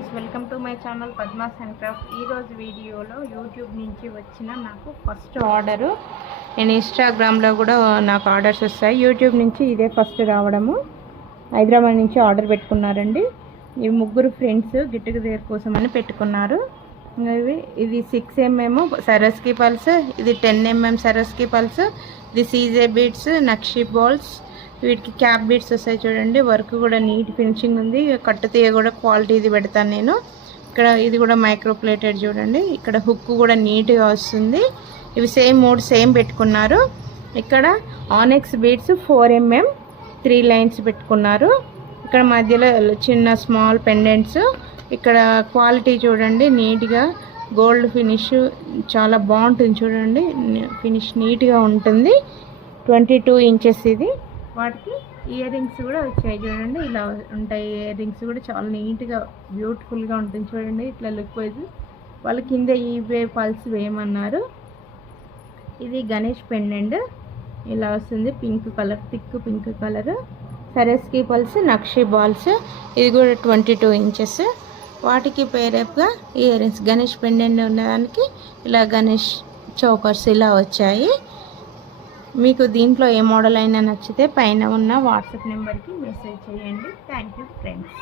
Friends, welcome to my channel Padma's and craft. ఈరోజు వీడియోలో YouTube నుంచి వచ్చిన నాకు ఫస్ట్ ఆర్డరు. నేను ఇన్స్టాగ్రామ్లో కూడా నాకు ఆర్డర్స్ వస్తాయి. యూట్యూబ్ నుంచి ఇదే ఫస్ట్ రావడము. హైదరాబాద్ నుంచి ఆర్డర్ పెట్టుకున్నారండి. ఇవి ముగ్గురు ఫ్రెండ్స్ గిట్ టుగెదర్ కోసం అని పెట్టుకున్నారు. ఇది 6mm సరస్కి పల్స్, ఇది 10mm సరస్కి పల్స్, ఇది సీజే బీడ్స్, నక్షి బాల్స్. వీటికి క్యాప్ బీడ్స్ వస్తాయి చూడండి. వర్క్ కూడా నీట్ ఫినిషింగ్ ఉంది. కట్టు తీయ కూడా క్వాలిటీ ఇది పెడతాను నేను. ఇక్కడ ఇది కూడా మైక్రో ప్లేటెడ్ చూడండి. ఇక్కడ హుక్ కూడా నీట్గా వస్తుంది. ఇవి సేమ్ పెట్టుకున్నారు. ఇక్కడ ఆనెక్స్ బీడ్స్ 4mm 3 లైన్స్ పెట్టుకున్నారు. ఇక్కడ మధ్యలో చిన్న స్మాల్ పెండెంట్స్. ఇక్కడ క్వాలిటీ చూడండి, నీట్గా గోల్డ్ ఫినిష్ చాలా బాగుంటుంది చూడండి. ఫినిష్ నీట్గా ఉంటుంది. 22 ఇంచెస్ ఇది. వాటికి ఇయర్ రింగ్స్ కూడా వచ్చాయి చూడండి. ఇలా ఉంటాయి ఇయర్ రింగ్స్ కూడా, చాలా నీట్గా బ్యూటిఫుల్గా ఉంటుంది చూడండి. ఇట్లా లుక్ వైజ్ వాళ్ళు కింద ఈ పల్స్ వేయమన్నారు. ఇది గణేష్ పెండెంట్ ఇలా వస్తుంది, pink colour, thick pink colour. సరస్కి పల్స్, నక్షి బాల్స్, ఇది కూడా 22 ఇంచెస్. వాటికి పేరప్గా ఇయర్ రింగ్స్, గణేష్ పెండెంట్ ఉన్నదానికి ఇలా గణేష్ చౌకర్స్ ఇలా వచ్చాయి. మీకు దీంట్లో ఏ మోడల్ అయినా నచ్చితే పైన ఉన్న వాట్సాప్ నెంబర్కి మెసేజ్ చేయండి. Thank you friends.